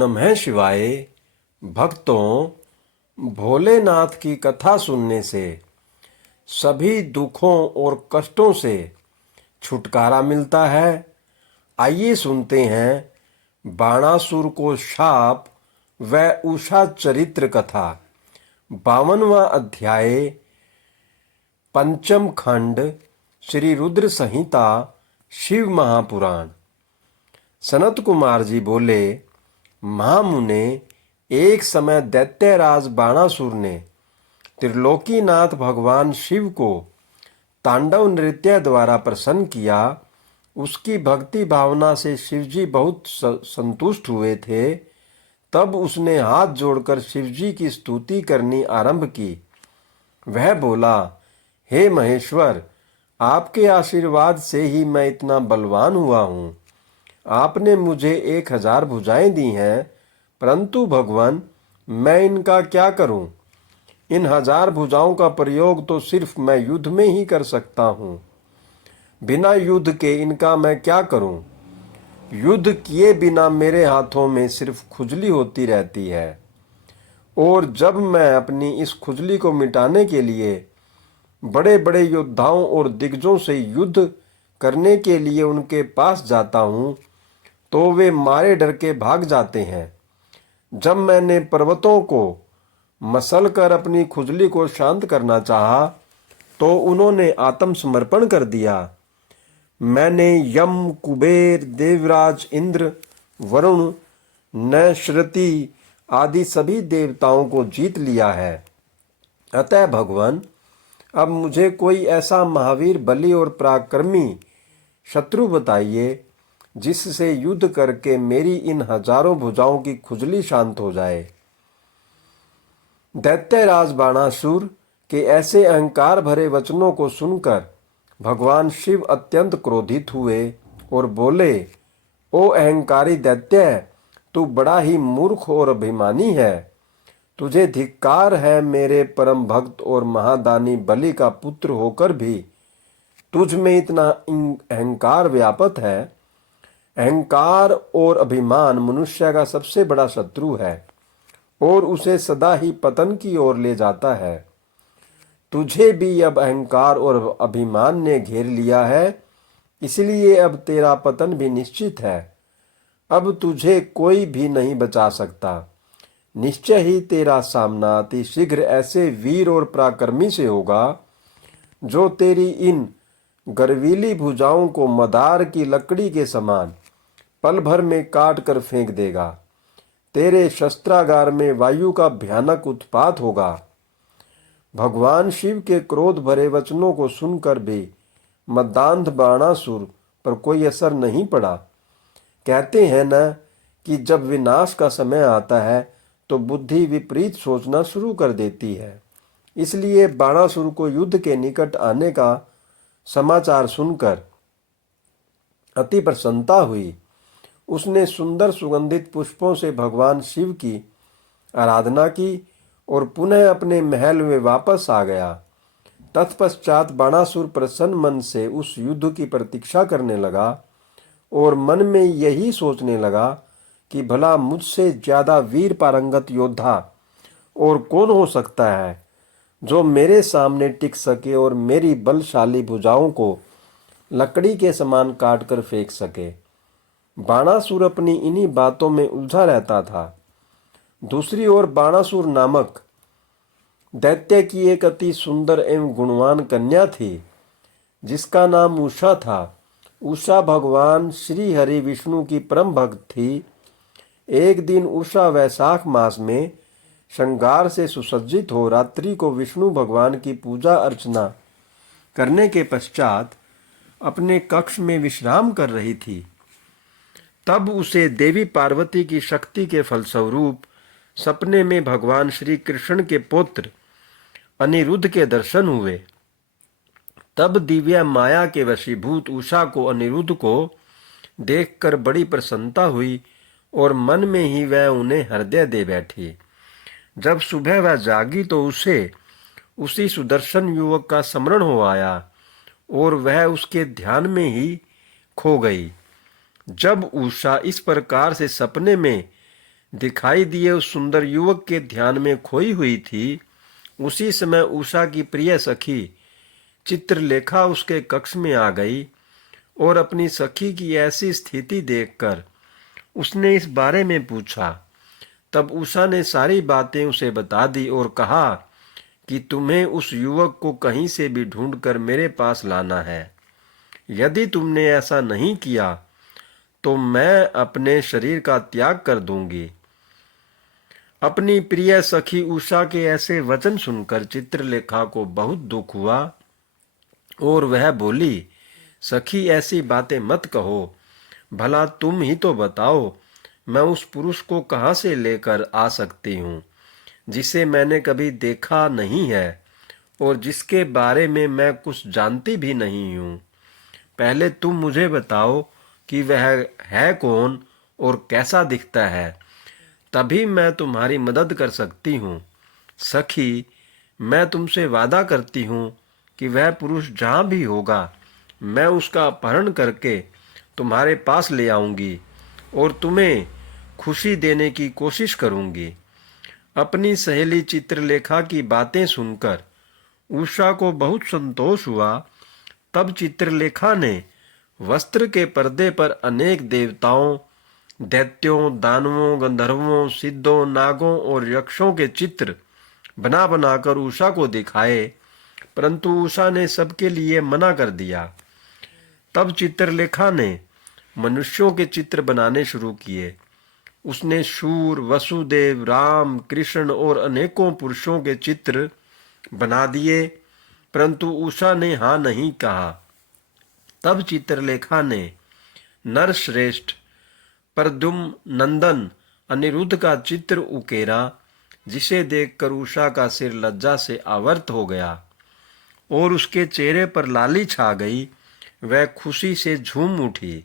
नमः शिवाय। भक्तों, भोलेनाथ की कथा सुनने से सभी दुखों और कष्टों से छुटकारा मिलता है। आइए सुनते हैं बाणासुर को शाप व उषा चरित्र कथा। 52वां अध्याय, पंचम खंड, श्री रुद्र संहिता, शिव महापुराण। सनत कुमार जी बोले, महामुने, एक समय दैत्यराज बाणासुर ने त्रिलोकीनाथ भगवान शिव को तांडव नृत्य द्वारा प्रसन्न किया। उसकी भक्ति भावना से शिवजी बहुत संतुष्ट हुए थे। तब उसने हाथ जोड़कर शिवजी की स्तुति करनी आरंभ की। वह बोला, हे महेश्वर, आपके आशीर्वाद से ही मैं इतना बलवान हुआ हूँ। आपने मुझे 1000 भुजाएं दी हैं, परंतु भगवान, मैं इनका क्या करूं? इन 1000 भुजाओं का प्रयोग तो सिर्फ मैं युद्ध में ही कर सकता हूं। बिना युद्ध के इनका मैं क्या करूं? युद्ध किए बिना मेरे हाथों में सिर्फ खुजली होती रहती है, और जब मैं अपनी इस खुजली को मिटाने के लिए बड़े बड़े योद्धाओं और दिग्गजों से युद्ध करने के लिए उनके पास जाता हूं, तो वे मारे डर के भाग जाते हैं। जब मैंने पर्वतों को मसल कर अपनी खुजली को शांत करना चाहा, तो उन्होंने आत्मसमर्पण कर दिया। मैंने यम, कुबेर, देवराज इंद्र, वरुण, नैश्रति आदि सभी देवताओं को जीत लिया है। अतः भगवान, अब मुझे कोई ऐसा महावीर, बलि और पराक्रमी शत्रु बताइए जिससे युद्ध करके मेरी इन 1000 भुजाओं की खुजली शांत हो जाए। दैत्यराज बाणासुर के ऐसे अहंकार भरे वचनों को सुनकर भगवान शिव अत्यंत क्रोधित हुए और बोले, ओ अहंकारी दैत्य, तू बड़ा ही मूर्ख और अभिमानी है। तुझे धिक्कार है, मेरे परम भक्त और महादानी बलि का पुत्र होकर भी तुझ में इतना अहंकार व्यापत है। अहंकार और अभिमान मनुष्य का सबसे बड़ा शत्रु है और उसे सदा ही पतन की ओर ले जाता है। तुझे भी अब अहंकार और अभिमान ने घेर लिया है, इसलिए अब तेरा पतन भी निश्चित है। अब तुझे कोई भी नहीं बचा सकता। निश्चय ही तेरा सामना अति शीघ्र ऐसे वीर और पराक्रमी से होगा जो तेरी इन गर्वीली भुजाओं को मदार की लकड़ी के समान पल भर में काट कर फेंक देगा। तेरे शस्त्रागार में वायु का भयानक उत्पात होगा। भगवान शिव के क्रोध भरे वचनों को सुनकर भी मदांध बाणासुर पर कोई असर नहीं पड़ा। कहते हैं न कि जब विनाश का समय आता है तो बुद्धि विपरीत सोचना शुरू कर देती है। इसलिए बाणासुर को युद्ध के निकट आने का समाचार सुनकर अति प्रसन्नता हुई। उसने सुंदर सुगंधित पुष्पों से भगवान शिव की आराधना की और पुनः अपने महल में वापस आ गया। तत्पश्चात बाणासुर प्रसन्न मन से उस युद्ध की प्रतीक्षा करने लगा और मन में यही सोचने लगा कि भला मुझसे ज्यादा वीर पारंगत योद्धा और कौन हो सकता है जो मेरे सामने टिक सके और मेरी बलशाली भुजाओं को लकड़ी के समान काट कर फेंक सके। बाणासुर अपनी इन्हीं बातों में उलझा रहता था। दूसरी ओर बाणासुर नामक दैत्य की एक अति सुंदर एवं गुणवान कन्या थी, जिसका नाम उषा था। उषा भगवान श्री हरि विष्णु की परम भक्त थी। एक दिन उषा वैशाख मास में श्रृंगार से सुसज्जित हो रात्रि को विष्णु भगवान की पूजा अर्चना करने के पश्चात अपने कक्ष में विश्राम कर रही थी। तब उसे देवी पार्वती की शक्ति के फलस्वरूप सपने में भगवान श्री कृष्ण के पुत्र अनिरुद्ध के दर्शन हुए। तब दिव्या माया के वशीभूत उषा को अनिरुद्ध को देखकर बड़ी प्रसन्नता हुई और मन में ही वह उन्हें हृदय दे बैठी। जब सुबह वह जागी तो उसे उसी सुदर्शन युवक का स्मरण हो आया और वह उसके ध्यान में ही खो गई। जब उषा इस प्रकार से सपने में दिखाई दिए उस सुंदर युवक के ध्यान में खोई हुई थी, उसी समय उषा की प्रिय सखी चित्रलेखा उसके कक्ष में आ गई और अपनी सखी की ऐसी स्थिति देखकर उसने इस बारे में पूछा। तब उषा ने सारी बातें उसे बता दी और कहा कि तुम्हें उस युवक को कहीं से भी ढूंढकर मेरे पास लाना है। यदि तुमने ऐसा नहीं किया तो मैं अपने शरीर का त्याग कर दूंगी। अपनी प्रिय सखी उषा के ऐसे वचन सुनकर चित्रलेखा को बहुत दुख हुआ और वह बोली, सखी ऐसी बातें मत कहो, भला तुम ही तो बताओ मैं उस पुरुष को कहाँ से लेकर आ सकती हूँ जिसे मैंने कभी देखा नहीं है और जिसके बारे में मैं कुछ जानती भी नहीं हूँ। पहले तुम मुझे बताओ कि वह है कौन और कैसा दिखता है, तभी मैं तुम्हारी मदद कर सकती हूँ। सखी, मैं तुमसे वादा करती हूँ कि वह पुरुष जहाँ भी होगा मैं उसका अपहरण करके तुम्हारे पास ले आऊँगी और तुम्हें खुशी देने की कोशिश करूँगी। अपनी सहेली चित्रलेखा की बातें सुनकर उषा को बहुत संतोष हुआ। तब चित्रलेखा ने वस्त्र के पर्दे पर अनेक देवताओं, दैत्यों, दानवों, गंधर्वों, सिद्धों, नागों और यक्षों के चित्र बना बनाकर उषा को दिखाए, परंतु उषा ने सबके लिए मना कर दिया। तब चित्रलेखा ने मनुष्यों के चित्र बनाने शुरू किए। उसने शूर, वसुदेव, राम, कृष्ण और अनेकों पुरुषों के चित्र बना दिए, परंतु उषा ने हाँ नहीं कहा। तब चित्रलेखा ने नरश्रेष्ठ, प्रद्युम्न नंदन अनिरुद्ध का चित्र उकेरा, जिसे देखकर उषा का सिर लज्जा से आवर्त हो गया और उसके चेहरे पर लाली छा गई। वह खुशी से झूम उठी।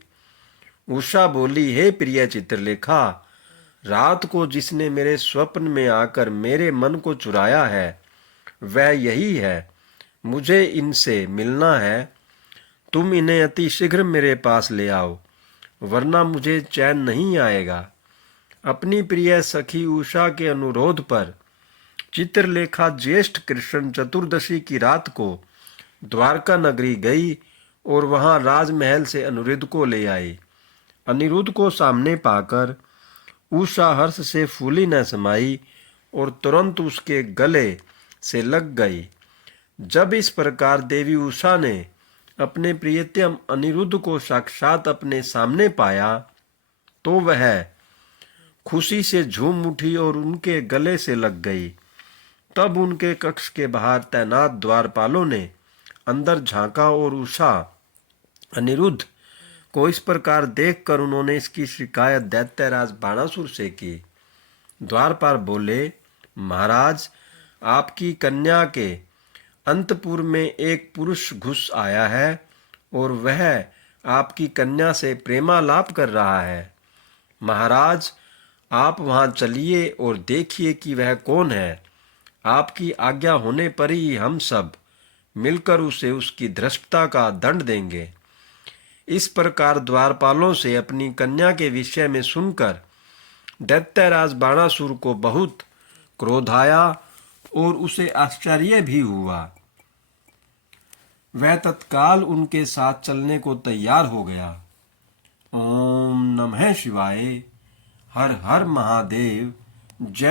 उषा बोली, हे प्रिय चित्रलेखा, रात को जिसने मेरे स्वप्न में आकर मेरे मन को चुराया है वह यही है। मुझे इनसे मिलना है। तुम इन्हें अति शीघ्र मेरे पास ले आओ, वरना मुझे चैन नहीं आएगा। अपनी प्रिय सखी उषा के अनुरोध पर चित्रलेखा ज्येष्ठ कृष्ण चतुर्दशी की रात को द्वारका नगरी गई और वहां राजमहल से अनिरुद्ध को ले आई। अनिरुद्ध को सामने पाकर उषा हर्ष से फूली न समाई और तुरंत उसके गले से लग गई। जब इस प्रकार देवी उषा ने अपने प्रियतम अनिरुद्ध को साक्षात अपने सामने पाया तो वह खुशी से झूम उठी और उनके गले से लग गई। तब उनके कक्ष के बाहर तैनात द्वारपालों ने अंदर झांका और उषा अनिरुद्ध को इस प्रकार देखकर उन्होंने इसकी शिकायत दैत्यराज बाणासुर से की। द्वारपाल बोले, महाराज, आपकी कन्या के अंतपुर में एक पुरुष घुस आया है और वह आपकी कन्या से प्रेमालाप कर रहा है। महाराज, आप वहां चलिए और देखिए कि वह कौन है। आपकी आज्ञा होने पर ही हम सब मिलकर उसे उसकी धृष्टता का दंड देंगे। इस प्रकार द्वारपालों से अपनी कन्या के विषय में सुनकर दैत्यराज बाणासुर को बहुत क्रोध आया और उसे आश्चर्य भी हुआ। वह तत्काल उनके साथ चलने को तैयार हो गया। ओम नमः शिवाय। हर हर महादेव। जय।